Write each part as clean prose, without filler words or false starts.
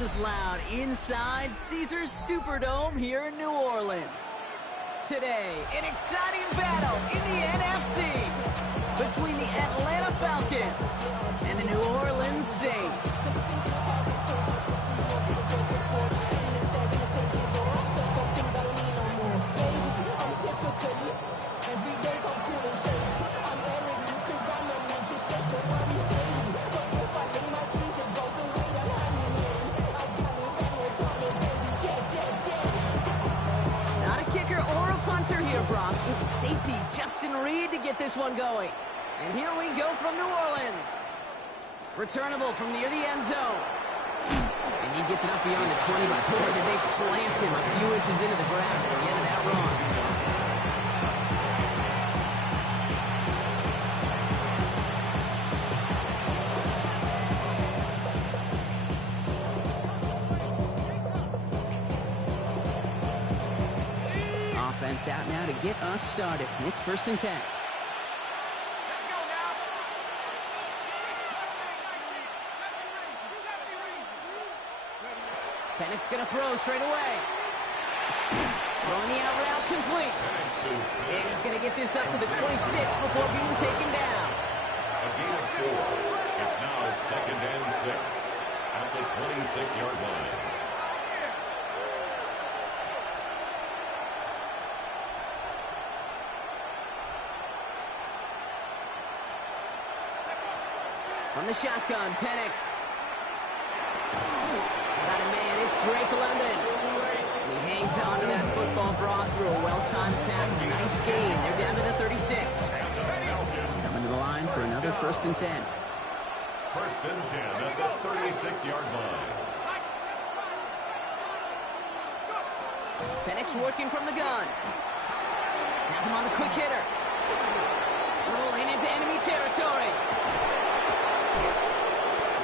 Is loud inside Caesars Superdome here in New Orleans. Today, an exciting battle in the NFC between the Atlanta Falcons and the New Orleans Saints. Here, Brock. It's safety Justin Reed to get this one going. And here we go from New Orleans. Returnable from near the end zone. And he gets it up beyond the 20, but boy, did they plant him a few inches into the ground at the end of that run. Offense out now to get us started. It's 1st and 10. Penix gonna throw straight away. Throwing the out route complete. And he's gonna get this up to the 26 before being taken down. A gain of 4. It's now 2nd and 6 at the 26-yard line. From the shotgun, Penix. Got a man, it's Drake London. And he hangs on to that football, Brock, through a well-timed tackle. Nice gain. They're down to the 36. Coming to the line for another 1st and 10. 1st and 10 at the 36-yard line. Penix working from the gun. Has him on the quick hitter. Rolling into enemy territory.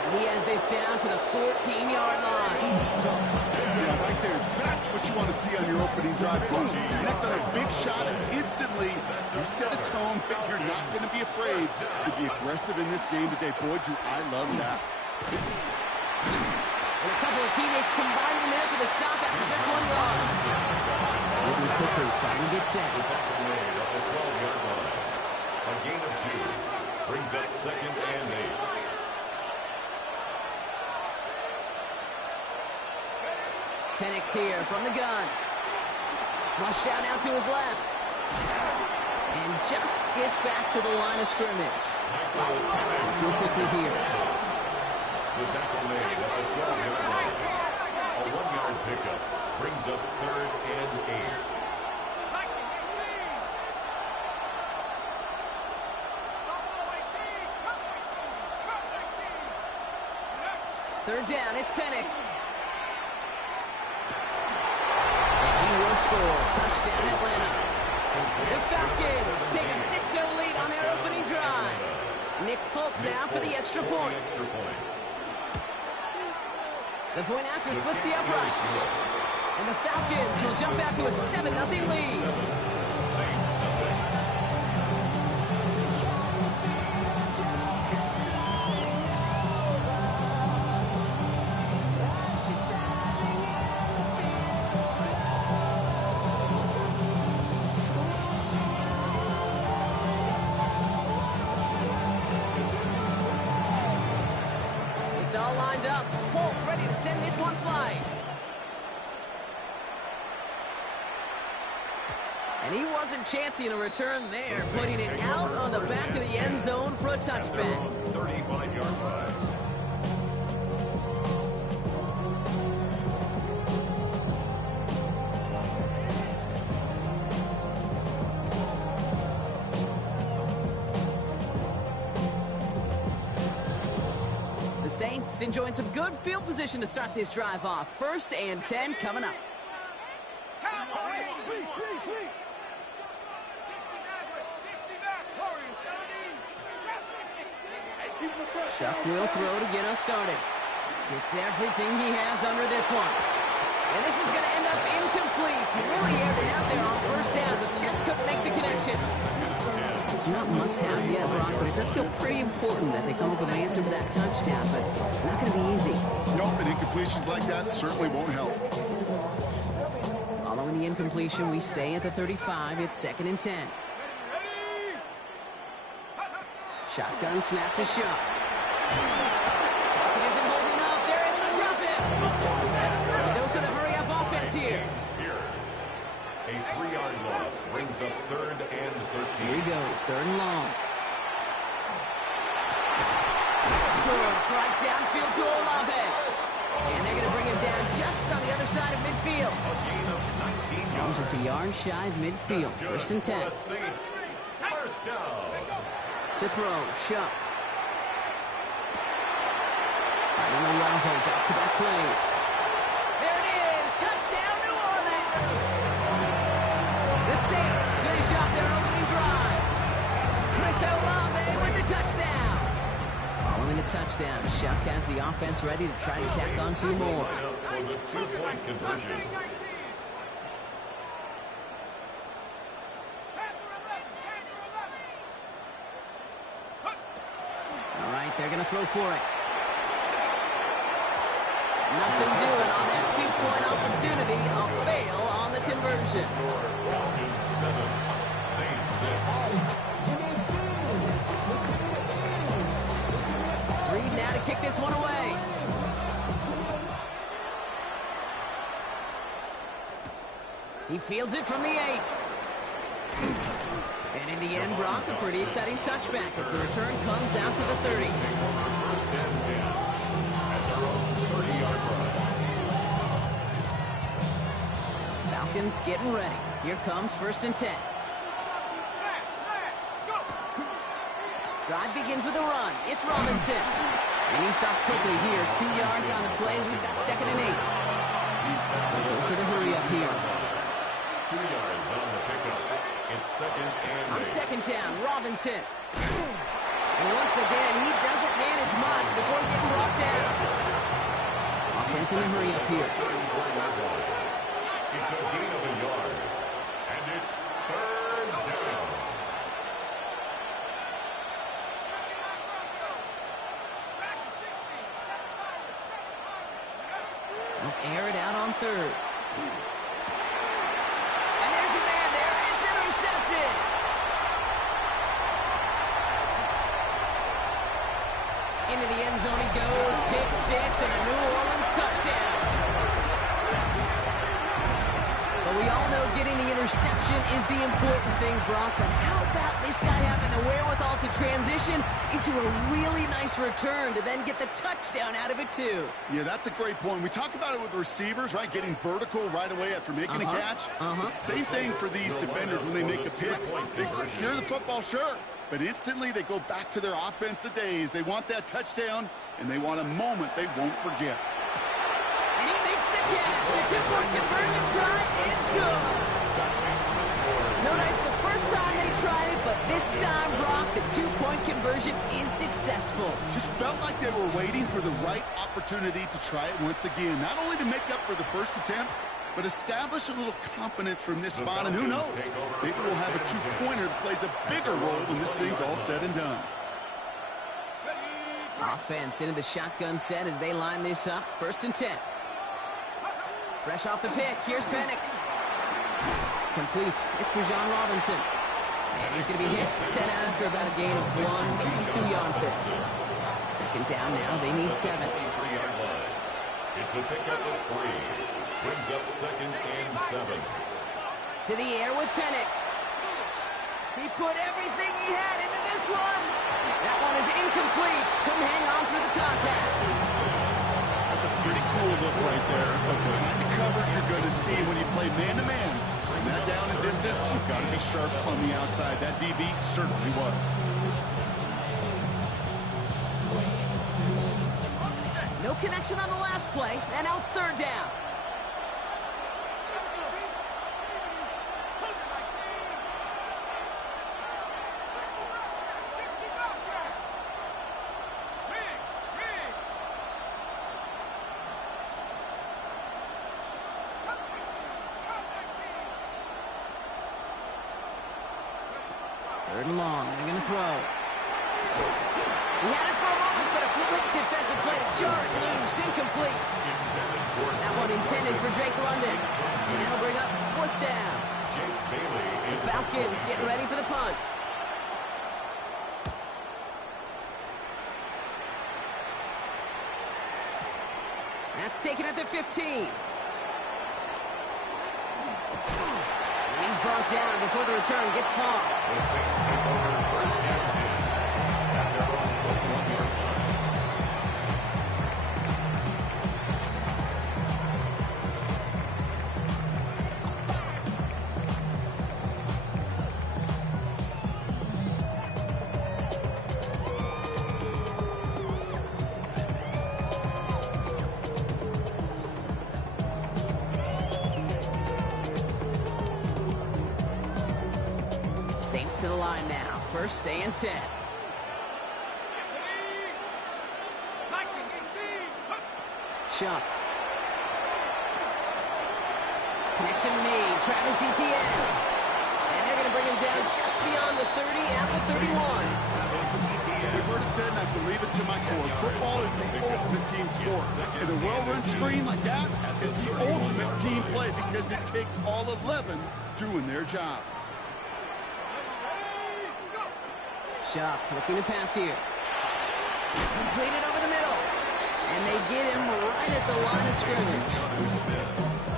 He has this down to the 14-yard line. Yeah, right there. That's what you want to see on your opening drive. Boom, connect on a big shot, and instantly you set a tone that you're not going to be afraid to be aggressive in this game today. Boy, do I love that. And a couple of teammates combining there for the stop after just 1 yard. Moving quickly, trying to get set. The tackle made at the 12-yard line. A gain of 2 brings up 2nd and 8. Penix here from the gun. Flush out out to his left. And just gets back to the line of scrimmage. Too quickly here. The tackle made at the 12-yard line. A 1-yard pickup brings up 3rd and 8. Third down, it's Penix. Score. Touchdown, Atlanta. The Falcons take a 6-0 lead on their opening drive. Nick Folk now for the extra point. The point after splits the upright. And the Falcons will jump out to a 7-0 lead. Saints nothing. All lined up. Folk ready to send this one flying. And he wasn't chancing a return there, putting it out on the back of the end zone for a touchback. 35-yard line. The Saints enjoying some good field position to start this drive off. 1st and 10 coming up. Chuck will throw to get us started. Gets everything he has under this one. And this is going to end up incomplete. He really aired it out there on 1st down, but just couldn't make the connection. Not must-have yet, Brock, but it does feel pretty important that they come up with an answer for that touchdown, but not going to be easy. Nope, and incompletions like that certainly won't help. Following the incompletion, we stay at the 35. It's 2nd and 10. Shotgun snap to Shuck. Pocket isn't holding up. They're able to drop it. Dose of the hurry-up offense here. A 3-yard loss brings up 3rd and 13. Here he goes, 3rd and long. Throws right downfield to Olave. And they're going to bring him down just on the other side of midfield. A gain of 19 Now yards. just a yard shy of midfield. 1st and 10. The Saints. First down. To throw, Shuck. Finding Olave, back-to-back plays. There it is, touchdown New Orleans! The Saints finish off their opening drive. Chris Olave with the touchdown. Following the touchdown, Shuck has the offense ready to try to tack on 2 more. For the 2-point conversion. All right, they're going to throw for it. Nothing doing on that 2-point opportunity. A fail on the conversion. Falcons 7, Saints 6. Reed now to kick this one away. He fields it from the 8. And in the end, Brock, a pretty exciting touchback as the return comes out to the 30. First and 10 at their own 30-yard line. Falcons getting ready. Here comes 1st and 10. Drive begins with a run. It's Robinson. And he stops quickly here. 2 yards on the play. We've got 2nd and 8. Dose of the hurry up here. 2 yards on the pickup. It's 2nd and On 8. 2nd down, Robinson. And once again, he doesn't manage much before getting brought down. Offense in a hurry up here. 34-yard line. It's a gain of a yard. And it's 3rd down. They'll air it out on 3rd. And there's a man there. It's intercepted. Into the end zone he goes. Pick 6 and a New Orleans touchdown. But we all know getting the interception is the important thing, Brock. But how about this guy having the wherewithal to transition into a really nice return to then get the touchdown out of it, too? Yeah, that's a great point. We talk about it with the receivers, right? Getting vertical right away after making a catch. Same thing for these defenders when they make a pick. They secure the football, sure, but instantly they go back to their offensive days. They want that touchdown, and they want a moment they won't forget. And he makes the catch. The 2-point conversion try is good. Notice the first time they tried it, but this time, Brock, the 2-point conversion is successful. Just felt like they were waiting for the right opportunity to try it once again. Not only to make up for the first attempt, but establish a little confidence from this spot. And who knows, maybe we'll have a 2-pointer that plays a bigger role when this thing's all said and done. Offense into the shotgun set as they line this up. 1st and 10. Fresh off the pick, here's Penix. Complete. It's Bijan Robinson. And he's going to be hit, set out after about a gain of 1, 2 yards there. 2nd down now, they need 7. It's a pickup of 3. Brings up 2nd and 7. To the air with Penix. He put everything he had into this one. That one is incomplete. Couldn't hang on through the contact. That's a pretty cool look right there. But the kind of cover you're going to see when you play man-to-man. Bring that down in distance, you've got to be sharp on the outside. That DB certainly was. No connection on the last play, and now it's 3rd down. Third and long. They're going to throw. He had it for a moment, but a quick defensive play to jar it loose. Incomplete. That one intended for Drake London. And that'll bring up fourth down. The Falcons getting ready for the punt. That's taken at the 15. He's brought down before the return gets far. The Saints take over first and 10 at their own 21-yard line. Saints to the line now. First and 10. Shuck. Connection made. Travis Etienne. And they're going to bring him down just beyond the 30 at the 31. We've heard it said, and I believe it to my core. Football is the ultimate team sport. And a well-run screen like that is the ultimate team play because it takes all 11 doing their job. Shuck looking to pass here. Completed over the middle. And they get him right at the line of scrimmage.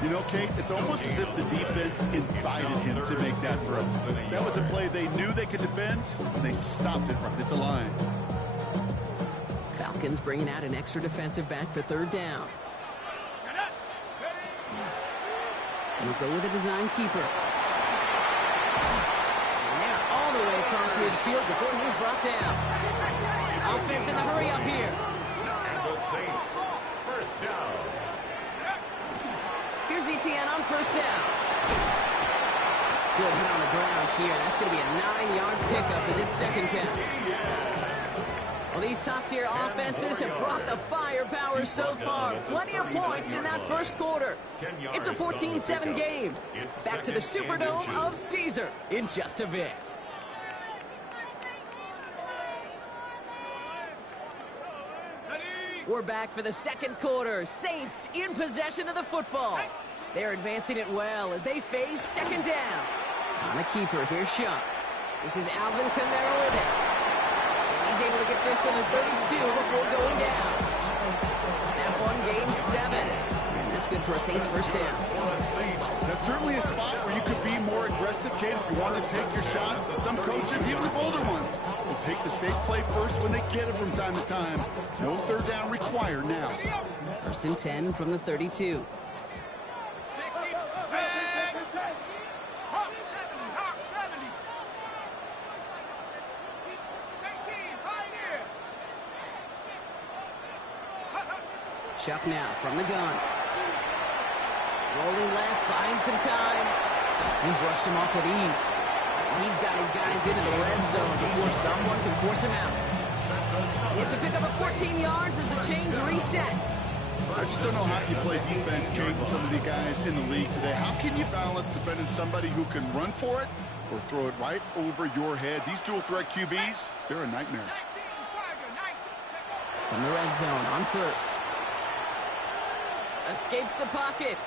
You know, Kate, it's almost as if the defense invited him to make that throw. That was a play they knew they could defend, and they stopped it right at the line. Falcons bringing out an extra defensive back for third down. We'll go with a design keeper. And they're all the way across midfield before he's brought down. Offense in the hurry up here. And the Saints, first down. Here's Etienne on first down. Good hit on the ground here. That's going to be a 9-yard pickup as it's second down. Well, these top-tier offenses have brought the firepower so far. Plenty of points in that first quarter. It's a 14-7 game. Back to the Superdome of Caesar in just a bit. We're back for the second quarter. Saints in possession of the football. They're advancing it well as they face second down. On the keeper, here's Shuck. This is Alvin Kamara with it. And he's able to get this to the 32 before going down. That one, game 7. And that's good for a Saints first down. That's certainly a spot where you could be more aggressive, Kate, if you want to take your shots. Some coaches, even the bolder ones, will take the safe play first when they get it from time to time. No third down required now. First and 10 from the 32. Shuck now from the gun. Rolling left, buying some time. He brushed him off with ease. He's got his guys into the red zone before someone can force him out. It's a pickup of 14 yards as the chains reset. I just don't know how you play defense, Kate, with some of the guys in the league today. How can you balance defending somebody who can run for it or throw it right over your head? These dual-threat QBs, they're a nightmare. From the red zone on first. Escapes the pocket.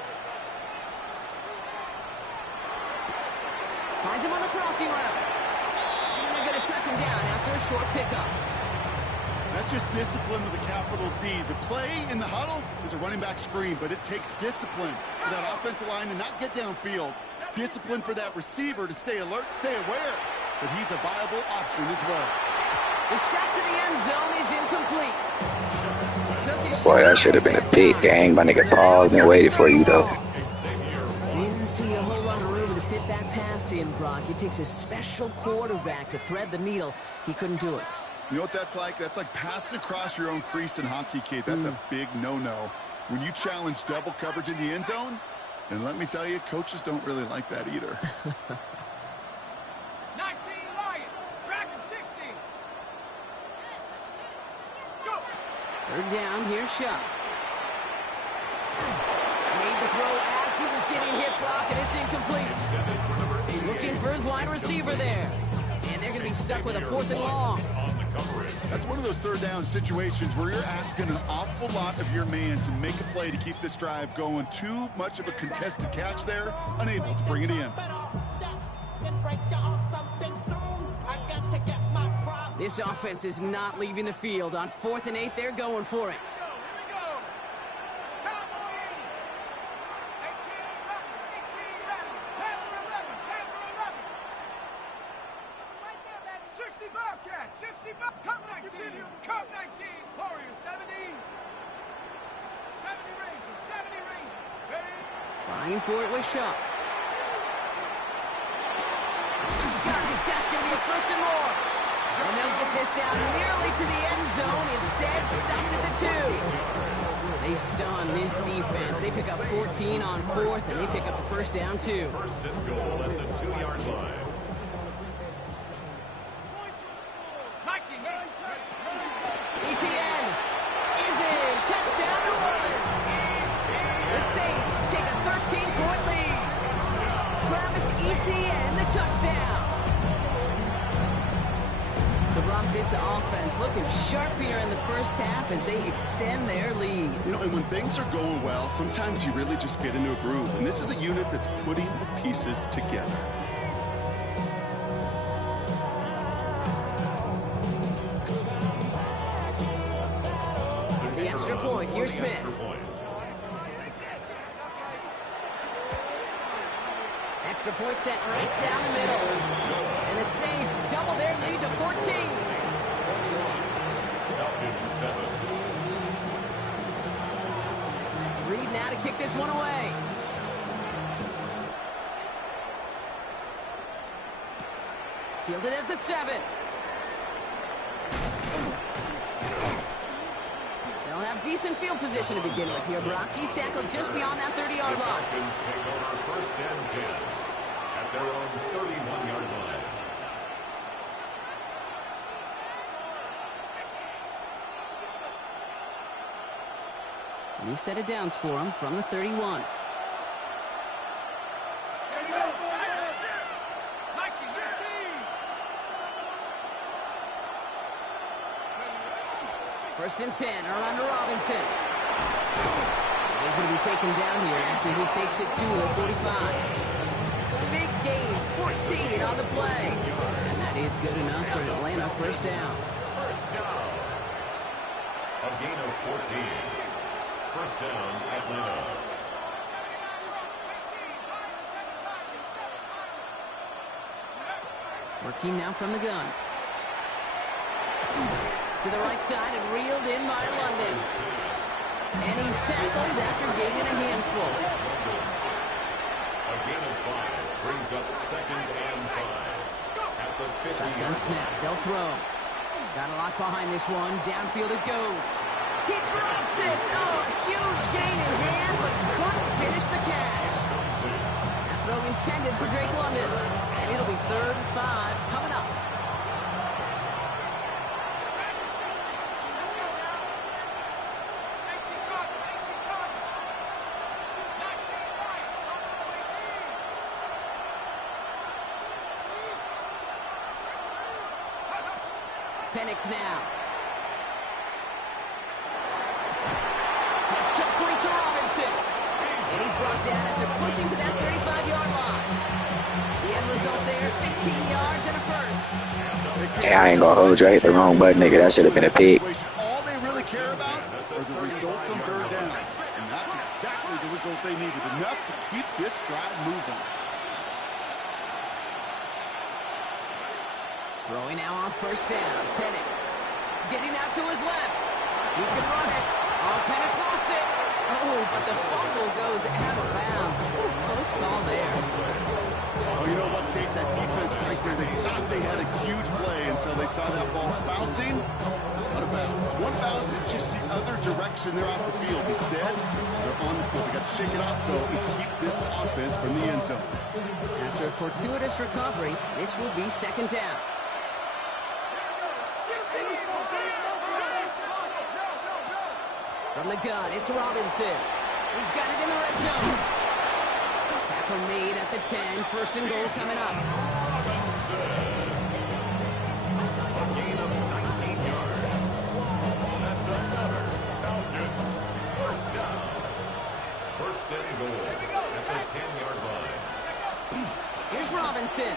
Finds him on the crossing route. And they're going to touch him down after a short pickup. That's just discipline with a capital D. The play in the huddle is a running back screen, but it takes discipline for that offensive line to not get downfield. Discipline for that receiver to stay alert, stay aware. But he's a viable option as well. The shot to the end zone is incomplete. Boy, that should have been a big gang. My nigga paused and waited for you, though. Didn't see a whole lot of room to fit that pass in, Brock. It takes a special quarterback to thread the needle. He couldn't do it. You know what that's like? That's like passing across your own crease in hockey, Kate. That's a big no-no. When you challenge double coverage in the end zone, and let me tell you, coaches don't really like that either. 19 Lion, Dragon 60. Go. Third down, here's Shuck. Made the throw as he was getting hit, Brock, and it's incomplete. Looking for his wide receiver there. And And they're going to be stuck with a 4th and long. On the coverage. That's one of those third down situations where you're asking an awful lot of your man to make a play to keep this drive going. Too much of a contested catch there, unable to bring it in. This offense is not leaving the field. On 4th and 8, they're going for it. Trying for it with Shuck. That's going to be a 1st and more. And they'll get this down nearly to the end zone. Instead, stopped at the 2. They stun this defense. They pick up 14 on 4th, and they pick up the 1st down, too. 1st and goal at the 2-yard line. ETN is in. Touchdown, New Orleans. The Saints take a 13-point lead. Travis Etienne, the touchdown. So, Brock, this offense looking sharp here in the first half as they extend their lead. You know, and when things are going well, sometimes you really just get into a groove. And this is a unit that's putting the pieces together. The extra point, here's Smith. Extra point sent right down the middle. And the Saints double their lead to 14. Reed now to kick this one away. Fielded at the 7. They'll have decent field position to begin with here, Brock. He's tackled just beyond that 30-yard line. Falcons take over 1st and 10 at their own 31-yard line. New set of downs for him from the 31. First and 10, around to Robinson. He's going to be taken down here after he takes it to the 45. Big gain, 14 on the play. And that is good enough for Atlanta. 1st down. 1st down. A gain of 14. 1st down, Atlanta. Working now from the gun. To the right side and reeled in by London. And he's tackled after gaining a handful. A gain of 5 brings up 2nd and 5 at the 50. Shotgun snap, they'll throw. Got a lot behind this one. Downfield it goes. He drops it. Oh, a huge gain in hand, but he couldn't finish the catch. That throw intended for Drake London. And it'll be 3rd and 5 coming up. Penix now. It's complete to Robinson. And he's brought down after pushing to that 35-yard line. The end result there, 15 yards and a 1st. Yeah, I ain't gonna hold you. I hit the wrong button, nigga. That should have been a pick. All they really care about are the results on 3rd down. And that's exactly the result they needed. Enough to keep this drive moving. Throwing now on 1st down. Penix getting out to his left. He can run it. Oh, Penix lost it. Oh, but the fumble goes out of bounds. Ooh, close call there. Oh, you know what, Kate? That defense right there, they thought they had a huge play until they saw that ball bouncing. Out of bounds. One bounce, it's just the other direction. They're off the field. Instead, they're on the field. They got to shake it off, though, and keep this offense from the end zone. After a fortuitous recovery, this will be 2nd down. From the gun, it's Robinson. He's got it in the red zone. Tackle made at the 10. 1st and goal coming up. First and goal at the 10-yard line. Here's Robinson.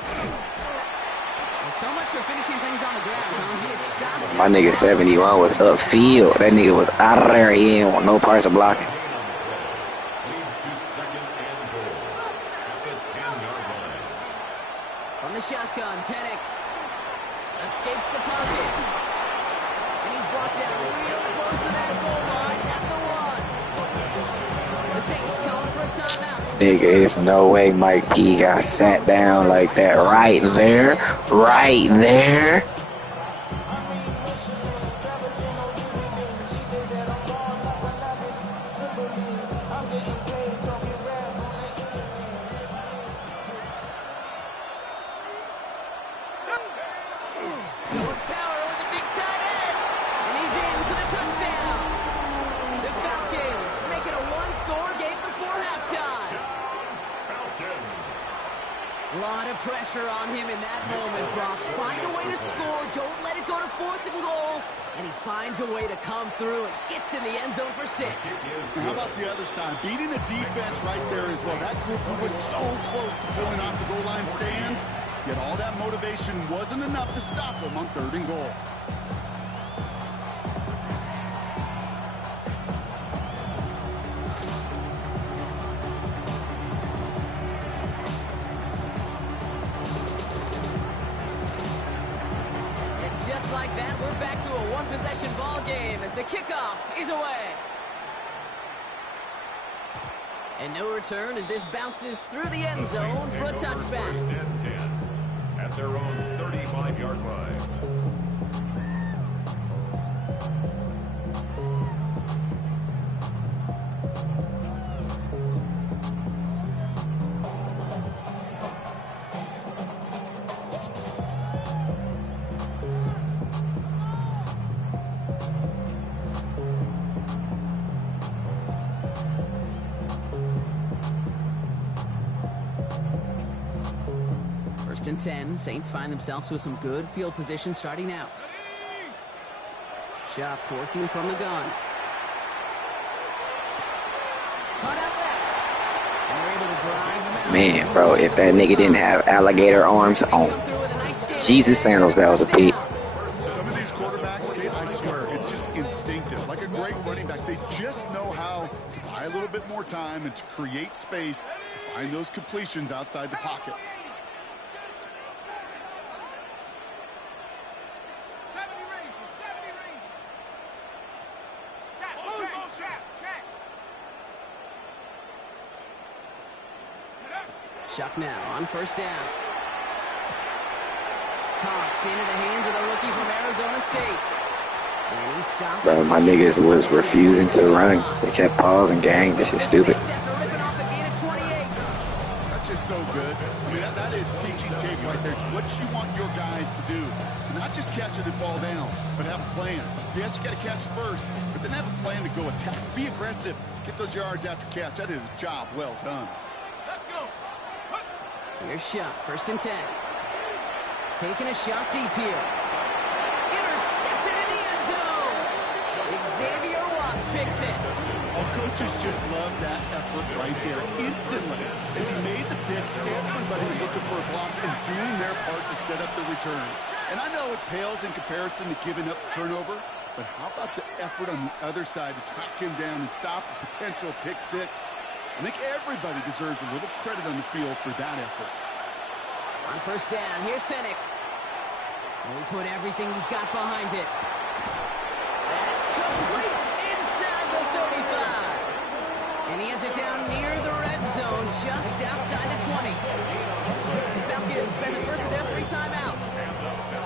Well, so much for finishing things on the ground, huh? He is stopped. My nigga 71 was upfield. That nigga was out of there. He didn't want no parts of blocking. Leads to second and goal at the 10-yard line. From the shotgun, Penix escapes the pocket. And he's brought down real close to that goal line at the 1. The Saints calling for a timeout. Nigga, it's no way Mike P got sat down like that right there. Right there. Going power with a big tight end. And he's in for the touchdown. The Falcons make it a one-score game before halftime. A lot of pressure on him in that moment, Brock. Find a way to score. Don't let it go to 4th and goal. And he finds a way to come through and gets in the end zone for 6. How about the other side? Beating the defense right there as well. That group who was so close to pulling off the goal line stand, yet all that motivation wasn't enough to stop them on 3rd and goal. Just like that, we're back to a one-possession ball game as the kickoff is away. And no return as this bounces through the end zone for a touchback. First and 10 at their own 35-yard line. First and 10, Saints find themselves with some good field position starting out. Shot working from the gun. Cut out left. And they're able to drive him out. Man, bro, if that nigga didn't have alligator arms on Jesus sandals, that was a beat. Some of these quarterbacks, Kate, I swear, it's just instinctive. Like a great running back, they just know how to buy a little bit more time and to create space to find those completions outside the pocket. 70 Rangers, 70 Rangers. Check. Shuck now on first down. Cox into the hands of the rookie from Arizona State. And he stopped. Bro, my niggas was refusing to run. They kept pausing, gang. This is stupid. After ripping off a gain of 28. That's just so good. I mean, that is teaching tape right there. It's what you want your guys to do. To not just catch it and fall down, but have a plan. Yes, you got to catch it first, but then have a plan to go attack. Be aggressive. Get those yards after catch. That is a job well done. Let's go. Here's Shuck, first and 10. Taking a shot deep here. Intercepted in the end zone. Xavier Watts picks it. All coaches just love that effort right there. Instantly, as he made the pick, everybody was looking for a block and doing their part to set up the return. And I know it pales in comparison to giving up the turnover, but how about the effort on the other side to track him down and stop a potential pick six? I think everybody deserves a little credit on the field for that effort. On first down, here's Penix. And we put everything he's got behind it. That's complete inside the 35. And he has it down near the red zone, just outside the 20. The Falcons spend the first of their 3 timeouts.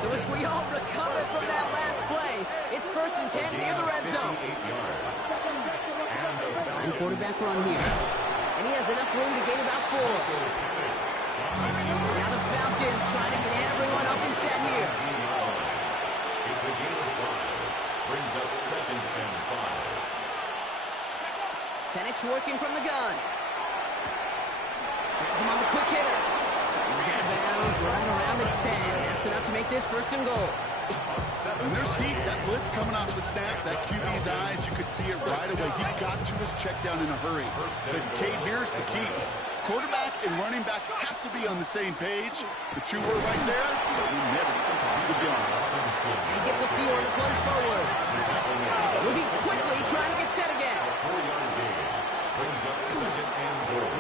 So as we all recover from that last play, it's first and 10 near the red zone. Sign quarterback run here. And he has enough room to gain about 4. Now the Falcons trying to get everyone up and set here. It's a gain of 5. Brings up second and 5. Penix working from the gun. Gets him on the quick hitter. He's out of bounds right around the 10. That's enough to make this first and goal. And there's heat. That blitz coming off the snap. That QB's eyes, you could see it right away. He got to his check down in a hurry. But, Kate, here's the key. Quarterback and running back have to be on the same page. The two were right there, but we netted some positive yards. And he gets a few on the plunge forward. Moving quickly, trying to get set again.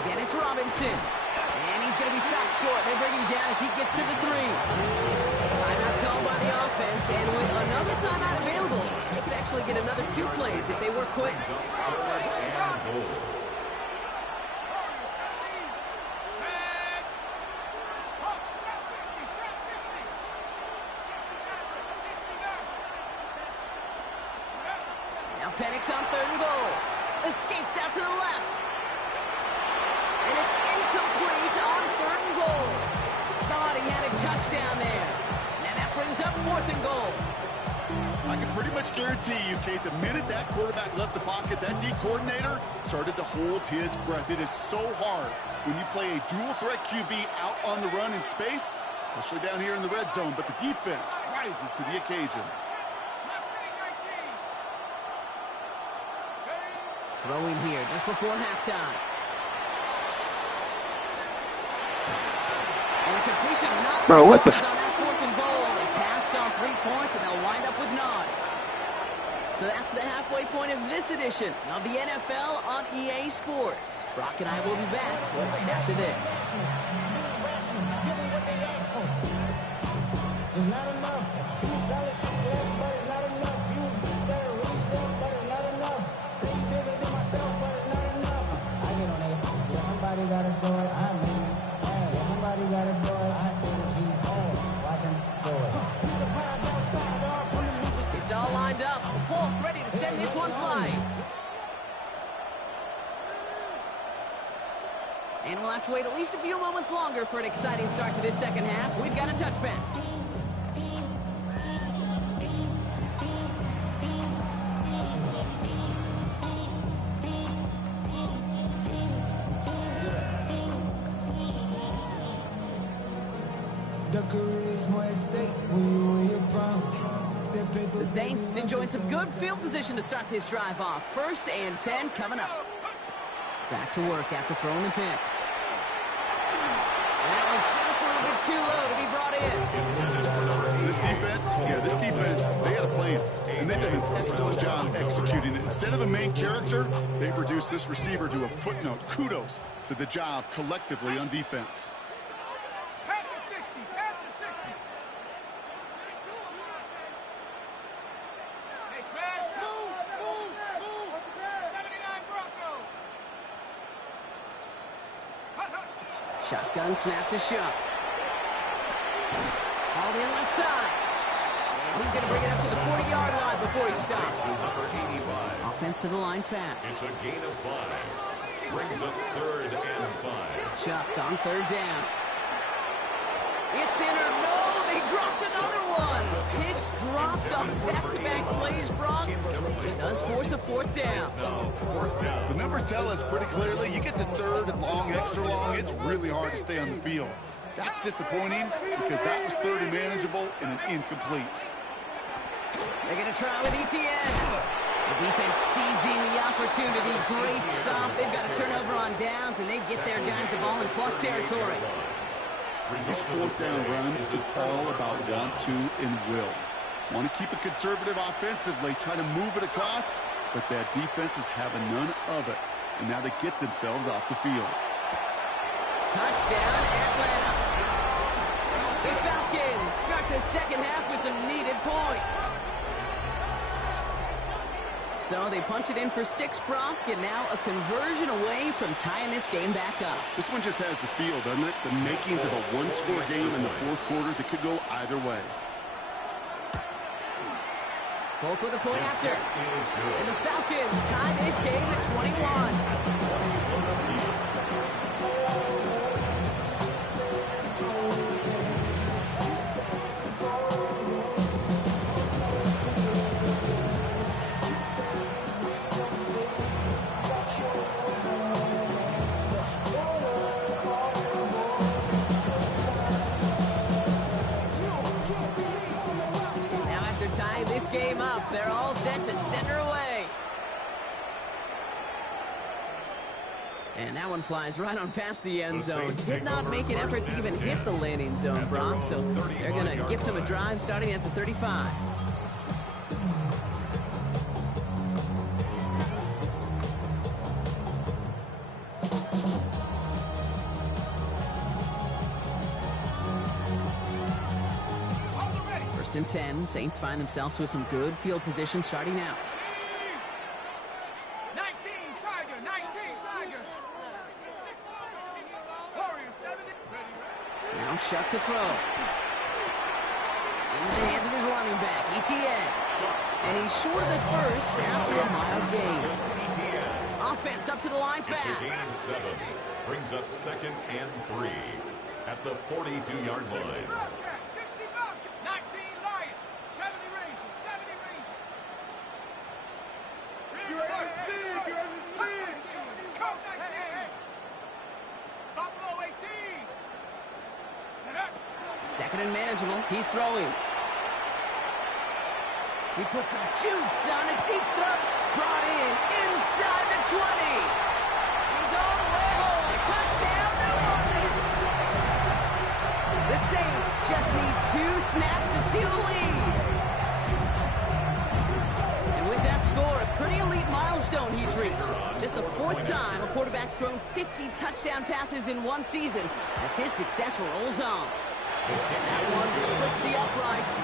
Again, it's Robinson. And he's going to be stopped short. They bring him down as he gets to the 3. Timeout called by the offense, and with another timeout available, they could actually get another 2 plays if they work quick. Now Penix on 3rd and goal. Escapes out to the left. And it's incomplete on 3rd and goal. Thought he had a touchdown there. And that brings up 4th and goal. I can pretty much guarantee you, Kate, the minute that quarterback left the pocket, that D coordinator started to hold his breath. It is so hard when you play a dual-threat QB out on the run in space, especially down here in the red zone, but the defense rises to the occasion. Throwing here just before halftime. And a completion not Bro, what the on that 4th and goal. They passed on 3 points, and they'll wind up with none. So that's the halfway point of this edition of the NFL on EA Sports. Brock and I will be back right after this. Gotta do it, I mean, hey, somebody gotta do it, I take a G, hey, watch him do it. It's all lined up, full, ready to send this one flying. And we'll have to wait at least a few moments longer for an exciting start to this second half. We've got a touchback. The Saints enjoying some good field position to start this drive off. 1st and 10 coming up. Back to work after throwing the pick. And that was just a little bit too low to be brought in. This defense, they had a plan, and they've done an excellent job executing it. Instead of a main character, they've reduced this receiver to a footnote. Kudos to the job collectively on defense. Shotgun snap to Shuck. All the left side. And he's going to bring it up to the 40-yard line before he stops. Offense to the line fast. It's a gain of 5. Brings up 3rd and 5. Chuck on 3rd down. It's in or no, they dropped another one. Pitch dropped on back-to-back plays, Brock. It does force a 4th down. The numbers tell us pretty clearly, you get to 3rd and long, extra long, it's really hard to stay on the field. That's disappointing because that was 3rd and manageable and an incomplete. They're going to try with ETN. The defense seizing the opportunity. Great stop. They've got a turnover on downs, and they get their guys the ball in plus territory. These 4th down runs is all about want to and will. Want to keep it conservative offensively, try to move it across, but that defense is having none of it. And now they get themselves off the field. Touchdown, Atlanta. The Falcons start the second half with some needed points. So they punch it in for 6, Brock, and now a conversion away from tying this game back up. This one just has the feel, doesn't it? The makings of a one-score game in the 4th quarter that could go either way. Folk with a point after. And the Falcons tie this game at 21. They're all set to send her away. And that one flies right on past the end zone. Did not make an effort to even hit the landing zone, Brock. So they're going to gift him a drive starting at the 35. First and 10. Saints find themselves with some good field position starting out. 19 Tiger, 19 Tiger. Warrior 70. Now Shuck to throw. Into the hands of his running back, ETN. And he's short of the first after a mild gain. Offense up to the line It's a fast. gain of 7. Brings up 2nd and 3 at the 42-yard line. Bobcat, 60 Bobcat. 19 Lion, 70 Ranger, 70 Ranger. You're in the speed, you're in the speed. Coke 19. Buffalo 18. Second and manageable. He's throwing. He puts some juice on a deep throw. Brought in inside the 20. He's all the way home. Touchdown, New Orleans. The Saints just need 2 snaps to steal the lead. And with that score, a pretty elite milestone he's reached. Just the 4th time a quarterback's thrown 50 touchdown passes in one season as his success rolls on. That one splits the uprights.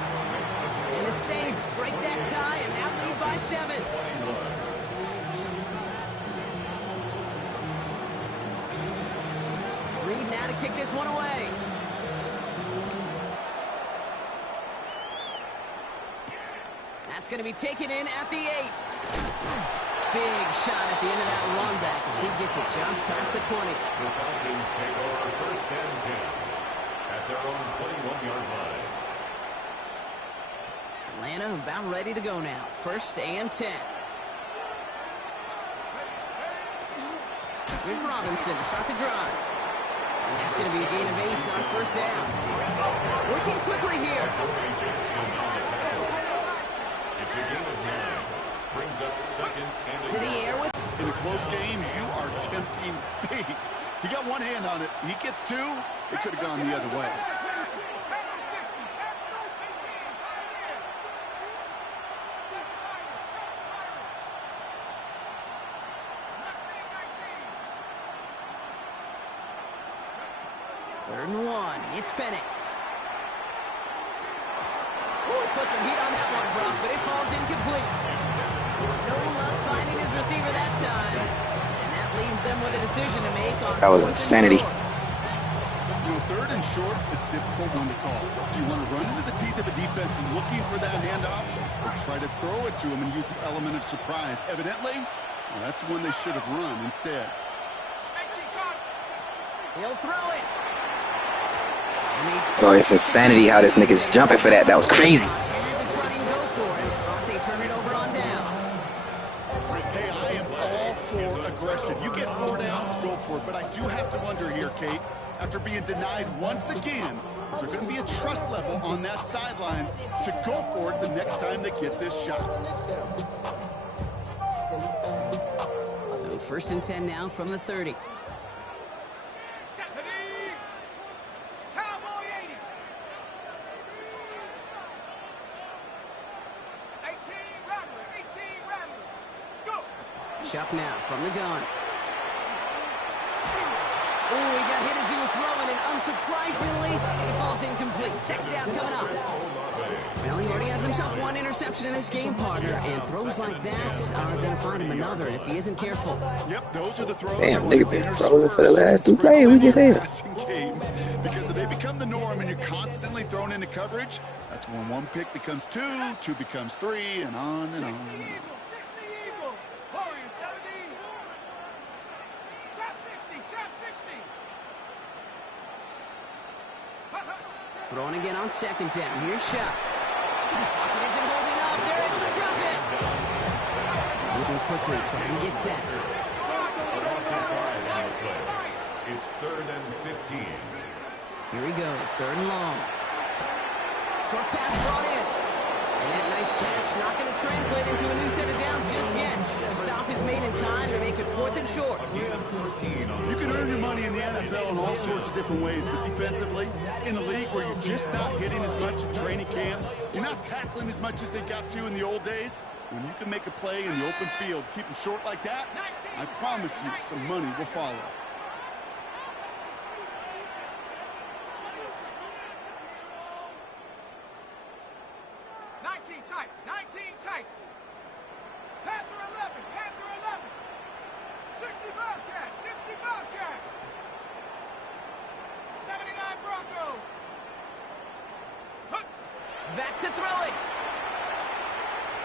And the Saints break that tie and now lead by 7. Reed now to kick this one away. That's going to be taken in at the 8. Big shot at the end of that run back as he gets it just past the 20. The Falcons take over 1st and 10 at their own 21-yard line. Atlanta about ready to go now. 1st and 10. Here's Robinson to start the drive. And that's going to be a gain of 8 on 1st down. Working quickly here. It's a gain of 9. Brings up 2nd and To the air with... In a close game, you are tempting fate. He got one hand on it. He gets 2. It could have gone the other way. Third and 1. It's Penix. Ooh, put some heat on that one, Brock, but it falls incomplete. No luck finding his receiver that time. And that leaves them with a decision to make on That was 4th and insanity. short. You know, 3rd and short is a difficult one to call. Do you want to run into the teeth of a defense and looking for that handoff, or try to throw it to him and use the element of surprise? Evidently, well, that's one they should have run instead. He'll throw it. Oh, it's insanity how this nigga's jumping for that. That was crazy. Had to try and go for it, but they turn it over on downs. Hey, I am all for aggression. You get 4 downs, go for it. But I do have to wonder here, Kate, after being denied once again, is there going to be a trust level on that sidelines to go for it the next time they get this shot? So 1st and 10 now from the 30. Cowboy 80. 18 Rattler, 18 Rattler. Go. Shuck now from the gun. Ooh, he got hit as he was throwing, and unsurprisingly, it falls incomplete. 2nd down coming up. Well, he already has himself 1 interception in this game, partner, and throws like that are going to find him another if he isn't careful. Yep, those are the throws. Damn, nigga been frozen for the last 2 plays. We just here. Because if they become the norm and you're constantly thrown into coverage, that's when 1 pick becomes 2, 2 becomes 3, and on and on and on. 60 Eagles. Warrior 70. Chop 60, chop 60. Throwing again on 2nd down. Here's Shuck. Pocket isn't holding up. They're able to drop it. Moving quickly, trying to get set. It's 3rd and 15. Here he goes, 3rd and long. Short pass brought in. And that nice catch not going to translate into a new set of downs just yet. The stop is made in time to make it 4th and short. You can earn your money in the NFL in all sorts of different ways, but defensively, in a league where you're just not hitting as much in training camp, you're not tackling as much as they got to in the old days, when you can make a play in the open field, keep them short like that, I promise you some money will follow. Tight, 19 tight. Panther 11, Panther 11. 60 Bobcat, 60 Bobcat. 79 Bronco. Back to throw it.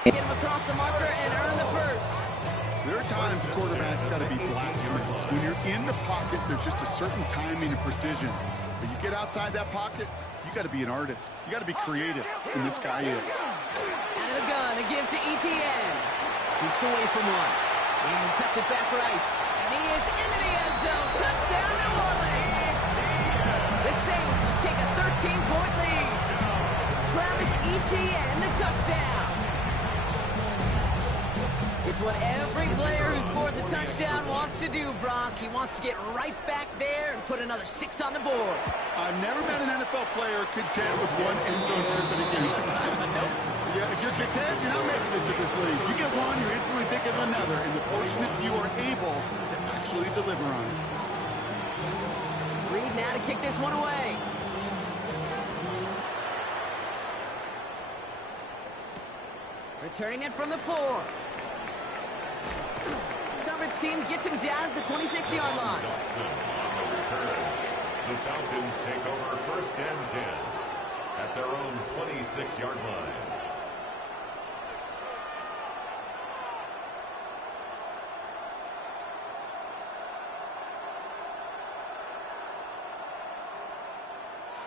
Get him across the marker and earn the first. There are times a quarterback's got to be blacksmiths. When you're in the pocket, there's just a certain timing and precision. But you get outside that pocket, you got to be an artist. You got to be creative, and this guy is. Out of the gun, a give to ETN. Jukes away from one. And he cuts it back right. And he is into the end zone. Touchdown, New Orleans. The Saints take a 13-point lead. Travis Etienne, the touchdown. It's what every player who scores a touchdown wants to do, Brock. He wants to get right back there and put another 6 on the board. I've never met an NFL player content with one end zone trip in a game. Yeah, if you're content, you're not making it to this league. You get one, you're instantly thinking of another, and the fortunate few are able to actually deliver on it. Reed now to kick this one away. Returning it from the 4. Coverage team gets him down at the 26-yard line. On the return, the Falcons take over 1st and 10 at their own 26-yard line.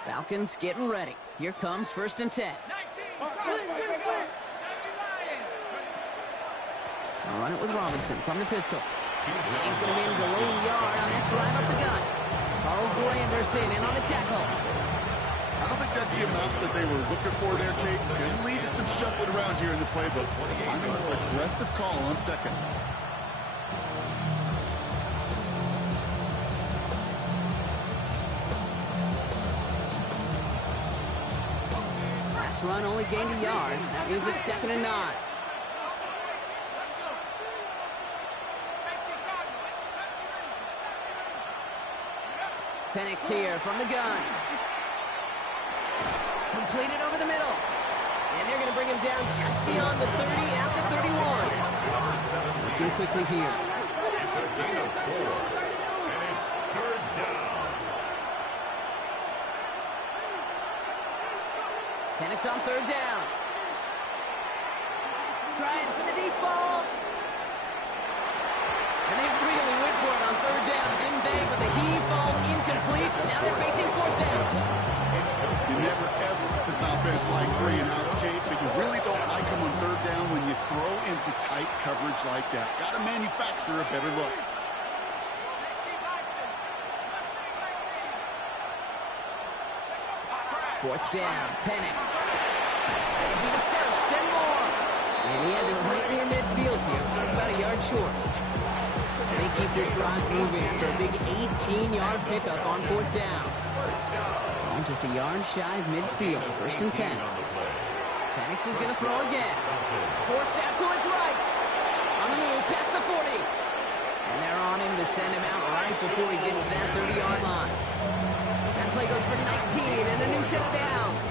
Falcons getting ready. Here comes 1st and 10. 19 tight. I'll run it with Robinson from the pistol. He's going to manage a low yard on that drive up the gut. Carl Anderson in on the tackle. I don't think that's the amount that they were looking for there, Kate. Going to lead to some shuffling around here in the playbook. I'm going to go aggressive call on 2nd. Last run only gained a yard. That means it's 2nd and 9. Penix here from the gun. Completed over the middle. And they're going to bring him down just beyond the 30 at the 31. Looking quickly here. It's a gain of 4, and it's 3rd down. Penix on 3rd down. Trying for the deep ball. And they really went for it on 3rd down, didn't they? But the heave falls incomplete. Now they're facing 4th down. You never ever this offense like 3 and outs, Kate, but you really don't like them on 3rd down when you throw into tight coverage like that. Got to manufacture a better look. Fourth down, Penix. That'll be the 1st and more. And he has it right near midfield here. It's about a yard short. They keep this drive moving after a big 18-yard pickup on 4th down. Oh, just a yard shy of midfield, 1st and 10. Penix is going to throw again. Forced out to his right. On the move, past the 40. And they're on him to send him out right before he gets to that 30-yard line. That play goes for 19 and a new set of downs.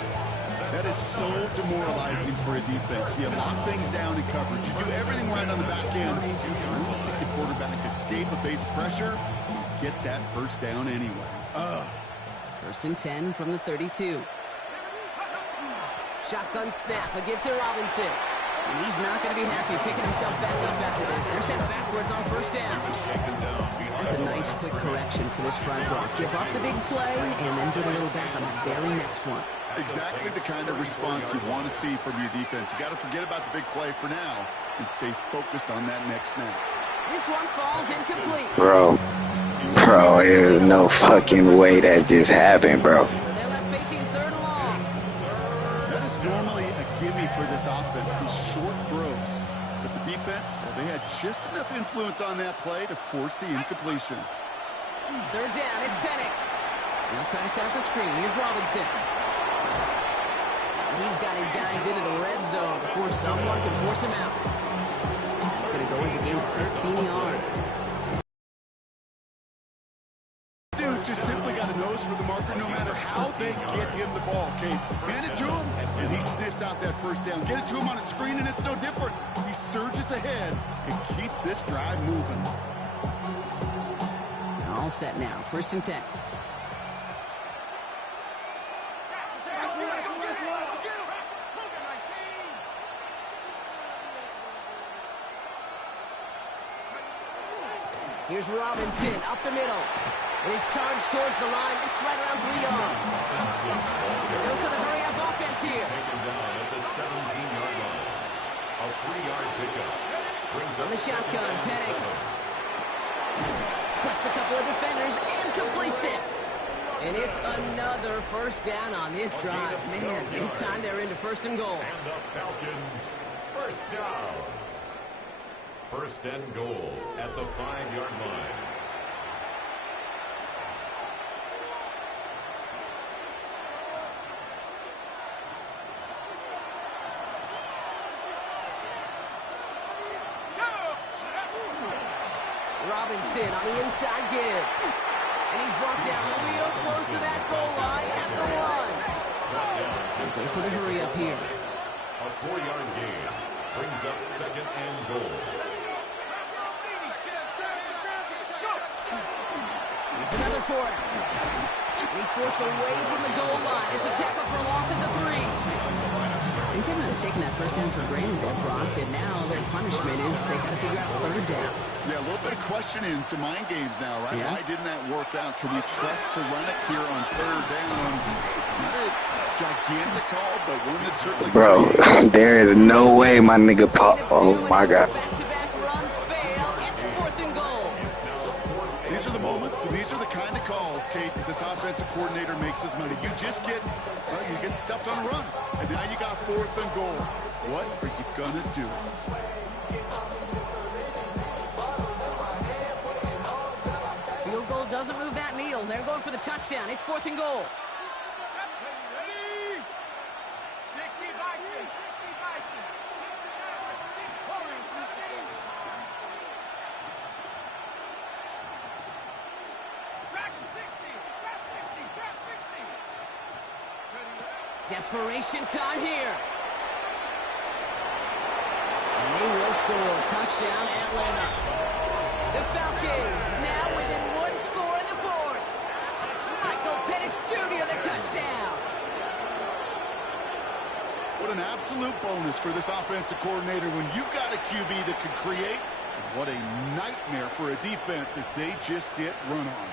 That is so demoralizing for a defense. You lock things down in coverage. You do everything right on the back end. You really see the quarterback escape, evade the pressure, and get that 1st down anyway. 1st and 10 from the 32. Shotgun snap, a give to Robinson. And he's not going to be happy picking himself back up after this. They're sent backwards on 1st down. That's a nice quick correction for this front block. Give up the big play and then get a little back on the very next one. Exactly the kind of response you want to see from your defense. You got to forget about the big play for now and stay focused on that next snap. This one falls incomplete. Bro, there's no fucking way that just happened, bro. So they're left facing 3rd and long. That is normally a gimme for this offense. just enough influence on that play to force the incompletion. Third down, it's Penix. Now trying to set up the screen. Here's Robinson. He's got his guys into the red zone before someone can force him out. That's going to go as a gain of 13 yards. Dude just simply got a nose for the marker no matter how they get him the ball. Okay, hand it to him, and he sniffs out that first down. Get it to him on a screen, and it's no different. He surges ahead and keeps this drive moving. All set now. 1st and 10. Here's Robinson up the middle. It is charged towards the line. It's right around 3 yards. Goes to the hurry-up offense here. Taken down at the 17-yard line. A 3-yard pickup. Brings On up the shotgun, Penix. 7. Splits a couple of defenders and completes it. And it's another first down on this drive. Man, this time they're into 1st and goal. And the Falcons, first down. 1st and goal at the 5-yard line. Robinson on the inside give. And he's brought down real close to that goal line at the 1. Goes to the hurry up here. A 4-yard gain brings up 2nd and goal. Here's another 4. And he's forced away from the goal line. It's a tackle for loss at the 3. I think they might have taken that first down for granted there, Brock, and now their punishment is they got to figure out 3rd down. Yeah, a little bit of questioning, some mind games now, right? Yeah. Why didn't that work out? Can we trust to run it here on 3rd down? Not a gigantic call, but one that's certainly... Bro, there is no way my nigga pop. Oh my God. Back-to-back runs fail. It's 4th and goal. These are the moments, and these are the kind of calls, Kate, that this offensive coordinator makes his money. You just get, well, you get stuffed on a run, and now you got 4th and goal. What are you gonna do? Field goal doesn't move that needle. They're going for the touchdown. It's 4th and goal. Ready? 60 Bison. 60 Bison. 60 Warriors. Track 60. Trap 60. Trap 60. Ready? Desperation time here. And they will score. Touchdown, Atlanta. The Falcons now within 1 score in the 4th. Michael Penix Jr. the touchdown. What an absolute bonus for this offensive coordinator when you've got a QB that can create. And what a nightmare for a defense as they just get run on.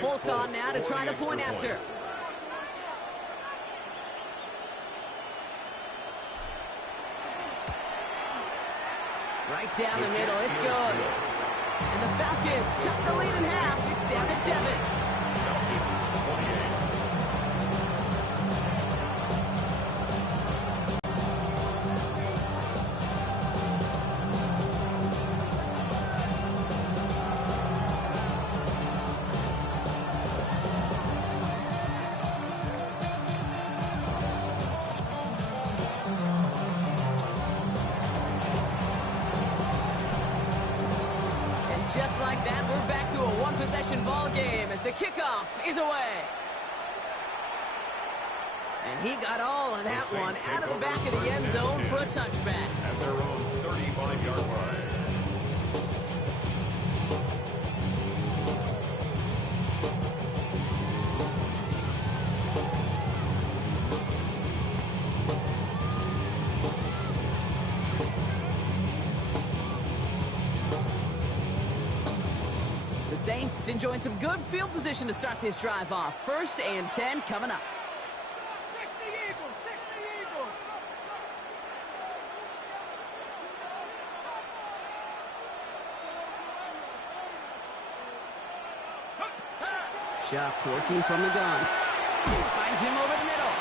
Volk on now to try the point after. Right down the middle, it's good. And the Falcons cut the lead in half. It's down to 7. Falcons 28. Just like that, we're back to a one-possession ball game as the kickoff is away. And he got all of that one out of the back of the end zone for a touchback. At their own 35-yard line. The Saints enjoying some good field position to start this drive off. 1st and 10 coming up. 60 Eagles. 60 Eagles. Shuck working from the gun. Finds him over the middle.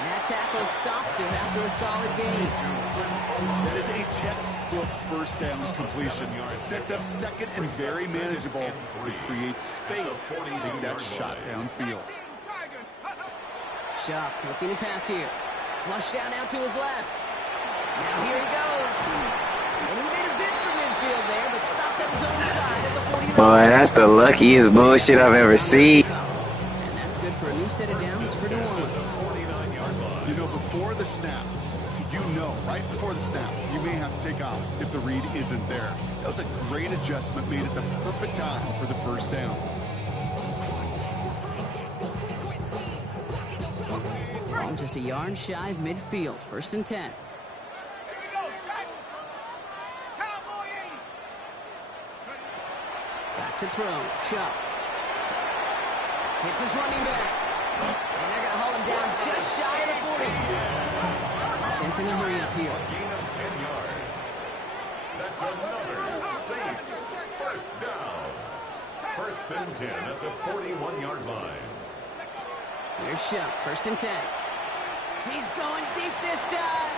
And that tackle stops him after a solid gain. That is a textbook first down completion. Sets up second and very manageable. It creates space to take that shot downfield. Shuck looking to pass here. Flush down out to his left. Now here he goes. And he made a bid for midfield there, but stopped on his own side at the 49. Boy, that's the luckiest bullshit I've ever seen. And that's good for a new set of downs for New Orleans. You know, before the snap, right before the snap, you may have to take off if the read isn't there. That was a great adjustment made at the perfect time for the first down. Ball just a yard shy of midfield. 1st and 10. Back to throw. Shuck. Hits his running back. And they're going to hold him down just shy of the 40. Offense in a hurry up here. Gain of 10 yards. That's another Saints first down. 1st and 10 at the 41-yard line. Here's Shuck. 1st and 10. He's going deep this time.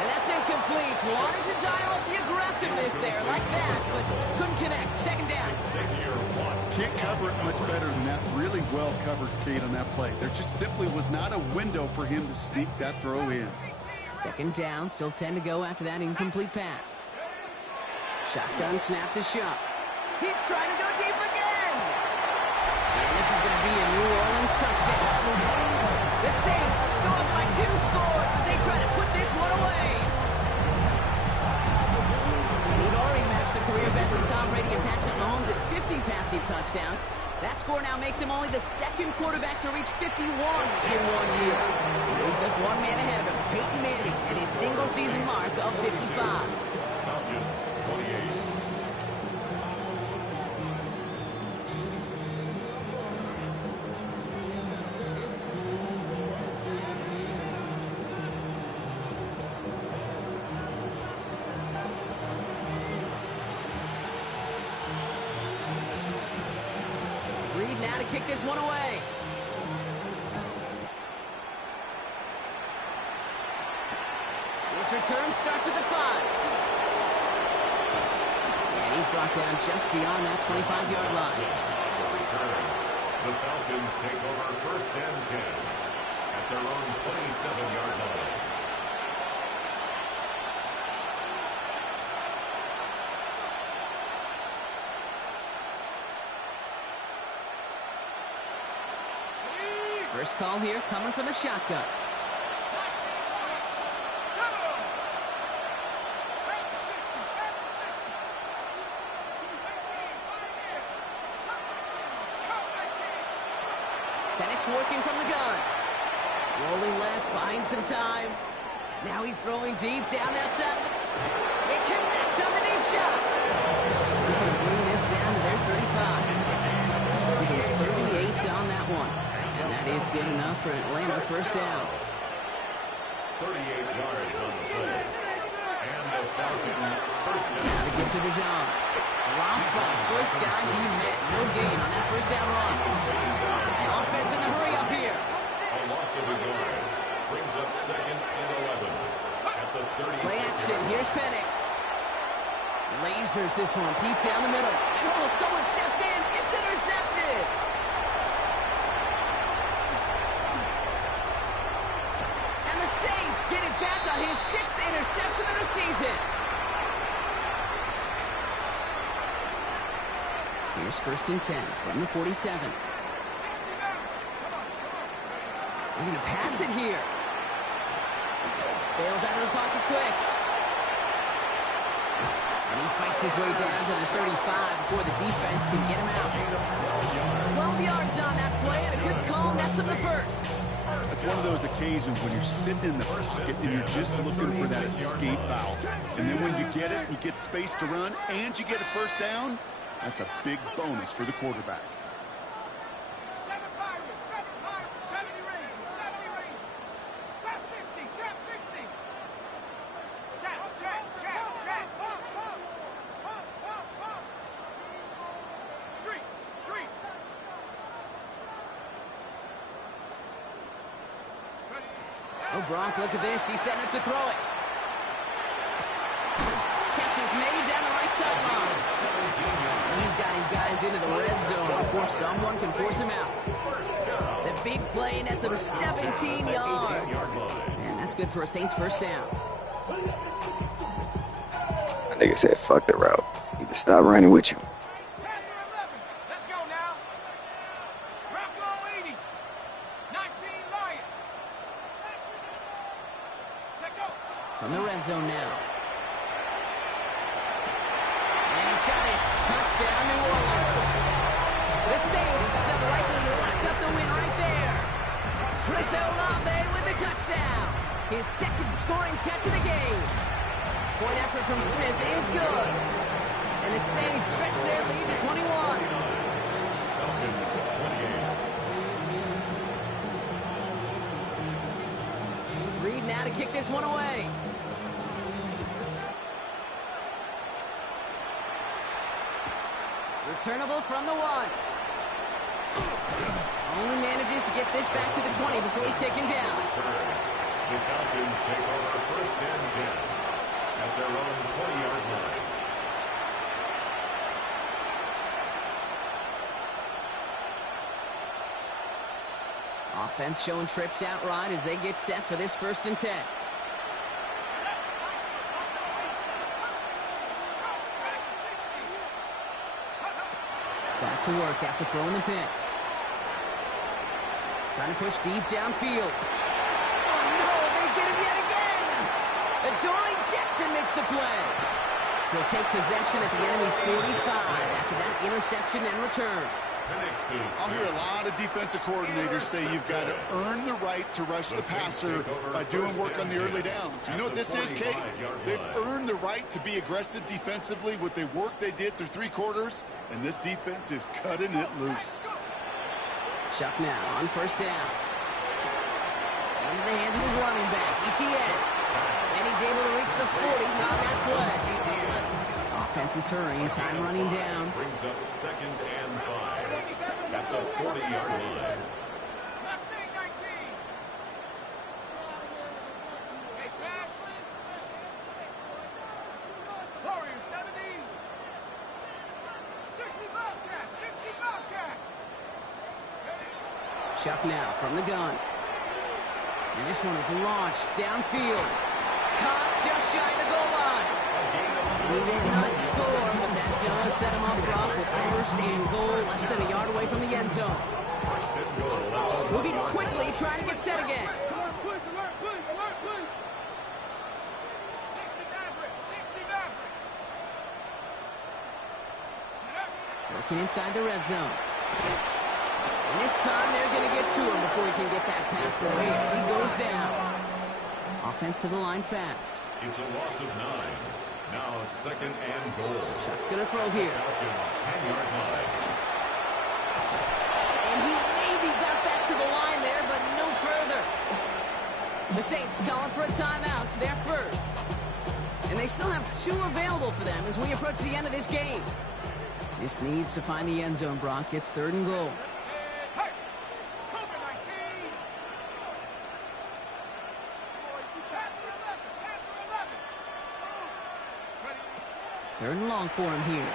And that's incomplete. Wanted to dial up the aggressiveness there like that, but couldn't connect. 2nd down. Can't cover it much better than that. Really well covered, Kate, on that play. There just simply was not a window for him to sneak that throw in. 2nd down. Still 10 to go after that incomplete pass. Shotgun snap to Shuck. He's trying to go deep again. And this is going to be a New Orleans touchdown. The Saints go up by 2 scores as they try to put this one away. And he'd already matched the career best of Tom Brady and Patrick Mahomes at 50 passing touchdowns. That score now makes him only the 2nd quarterback to reach 51 in 1 year. He's just one man ahead of him, Peyton Manning, at his single-season mark of 55. Falcons 28. Now to kick this one away. This return starts at the 5. And he's brought down just beyond that 25-yard line. The Falcons take over 1st and 10 at their own 27-yard line. First call here coming from the shotgun. Penix working from the gun. Rolling left, buying some time. Now he's throwing deep down that side. It connects on the deep shot. He's going to bring this down to their 35. Even 38 on that one. And that is good enough for Atlanta. 1st down. 38 yards on the play. And the Falcon first down. Now to get to Dijon. Drops by the first guy he met. No gain on that 1st down run. Offense in the hurry up here. A loss of a yard. Brings up 2nd and 11 at the 36. Play action. Here's Penix. Lasers this one deep down the middle. And oh, someone stepped in. It's intercepted. And the Saints get it back on his 6th interception of the season. Here's 1st and 10 from the 47. We're going to pass it here. Bails out of the pocket quick. And he fights his way down to the 35 before the defense can get him out. 12 yards on that play and a good call, nets him the 1st. That's one of those occasions when you're sitting in the pocket and you're just looking for that escape valve. And then when you get it, you get space to run, and you get a 1st down. That's a big bonus for the quarterback. 70 range. Trap 60. Trap. Street. Oh, Gronk, look at this. He's setting up to throw it. Catch is made down the right sideline. He's got his guys into the red zone before someone can force him out. The big play nets him 17 yards. And that's good for a Saints first down. Nigga said, fuck the route. You can stop running with you. Let's go now. Rocco 80. 19 Lion. Check go. From the red zone now. And he's got it. Touchdown, New Orleans. The Saints have likely locked up the win right there. Chris Olave with the touchdown. His second scoring catch of the game. Point effort from Smith is good. And the Saints stretch their lead to 21. Reed now to kick this one away. Returnable from the 1. Only manages to get this back to the 20 before he's taken down. The Falcons take over first and 10 at their own 20-yard line. Offense showing trips out right as they get set for this first and 10. Back to work after throwing the pick. Trying to push deep downfield. Oh no, they get him yet again! Adoree Jackson makes the play. So he'll take possession at the enemy 45 after that interception and return. I'll hear a lot of defensive coordinators say you've got to earn the right to rush the passer by doing work on the early downs. You know what this is, Kate? They've earned the right to be aggressive defensively with the work they did through 3 quarters, and this defense is cutting it loose. Chuck now on first down. Into the hands of his running back, ETN. And he's able to reach the 40 on that play. Offense is hurrying, time running down. Brings up second and 5 at the 40-yard line. Mustang 19. Hey, Smash. Warriors 70. 60 Bobcat. 60 Bobcat. Chuck now from the gun. And this one is launched downfield. Caught just shy of the goal line. He did not score, but that does set him up Brock with first and goal less than a yard away from the end zone. First and goal. Moving quickly, trying to get set again. Alert, push, alert, push, alert, push. 60 Maverick. 60 Maverick. Working inside the red zone. And this time they're going to get to him before he can get that pass away. So he goes down. Offense to the line fast. It's a loss of 9. Now second and goal. Chuck's going to throw here. Falcons 10-yard line. And he maybe got back to the line there, but no further. The Saints calling for a timeout. They're first. And they still have 2 available for them as we approach the end of this game. This needs to find the end zone, Brock. It's 3rd and goal. Hey, Cobra 19. Panther 11. 3rd and long for him here.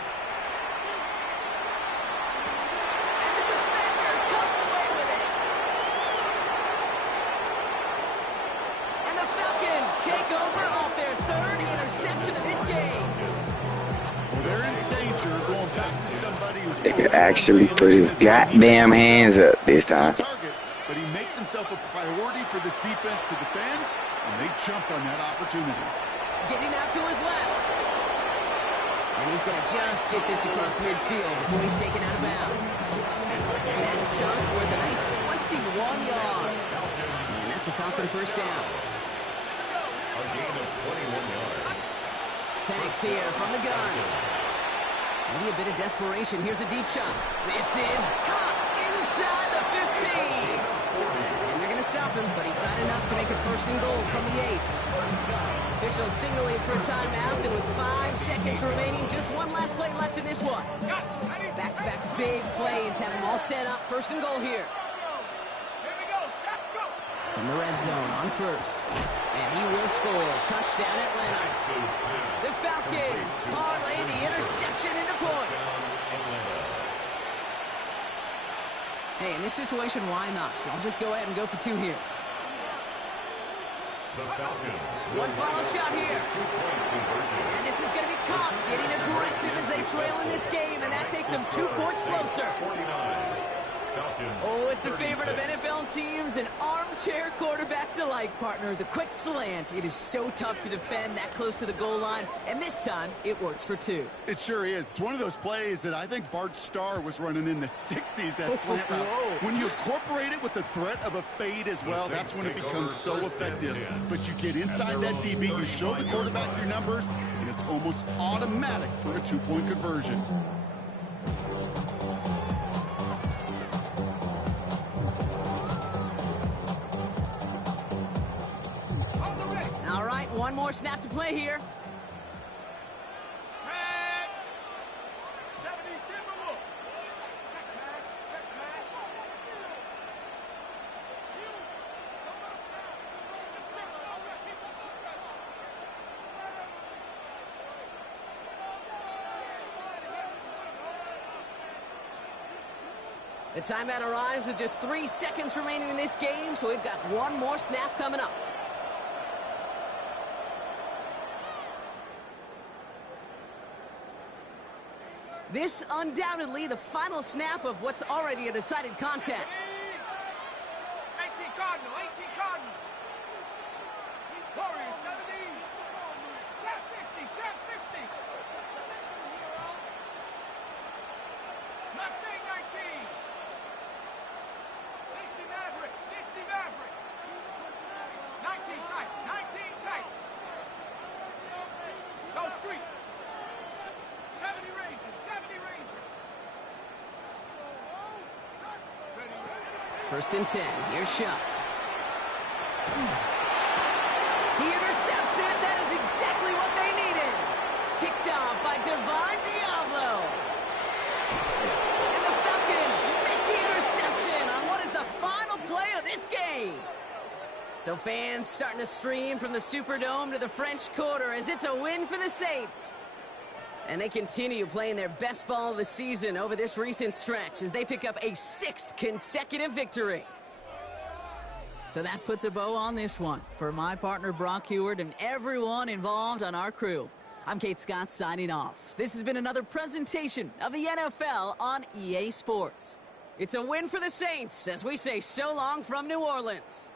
And the defender comes away with it. And the Falcons take over off their 3rd interception of this game. Well, they're in danger going back to somebody who's They could actually put his goddamn hands up this time. target, but he makes himself a priority for this defense to defend, and they jumped on that opportunity. Getting out to his left. And he's going to just get this across midfield before he's taken out of bounds. That chunk with a nice 21 yards. And that's a Falcon first down. A gain of 21 yards. Penix here from the gun. Maybe a bit of desperation. Here's a deep shot. This is caught inside the 15. And they're going to stop him, but he got enough to make it 1st and goal from the 8. Officials signaling for timeouts, and with 5 seconds remaining, just one last play left in this one. Back-to-back big plays have them all set up. 1st and goal here. Here we go. Shot, go. From the red zone on first. And he will score. Touchdown Atlanta. The Falcons parlay the interception into points. Hey, in this situation, why not? So I'll just go ahead and go for 2 here. The Falcons. One final shot here. And this is going to be caught, getting aggressive as they trail in this game, and that takes them 2 points closer. 49. Oh, it's a favorite of NFL teams and armchair quarterbacks alike, partner. The quick slant. It is so tough to defend that close to the goal line, and this time it works for 2. It sure is. It's one of those plays that I think Bart Starr was running in the 60s, that slant route. When you incorporate it with the threat of a fade as well, that's when it becomes so effective. But you get inside that DB, you show the quarterback your numbers, and it's almost automatic for a 2-point conversion. One more snap to play here. Red. 70, Timberwolf. Check smash. Check smash. The timeout arrives with just 3 seconds remaining in this game, so we've got one more snap coming up. This undoubtedly the final snap of what's already a decided contest. 18 Cardinal, 18 Cardinal. Warriors 70. Champ 60, Champ 60. Mustang 19. 60 Maverick, 60 Maverick. 19 tight, 19 tight. Go streets. 70 Ranger, 70 Ranger. First and 10. Here's Shuck. He intercepts it. That is exactly what they needed. Picked off by Devon Diablo. And the Falcons make the interception on what is the final play of this game. So fans starting to stream from the Superdome to the French Quarter as it's a win for the Saints. And they continue playing their best ball of the season over this recent stretch as they pick up a 6th consecutive victory. So that puts a bow on this one. For my partner Brock Heward and everyone involved on our crew, I'm Kate Scott signing off. This has been another presentation of the NFL on EA Sports. It's a win for the Saints as we say so long from New Orleans.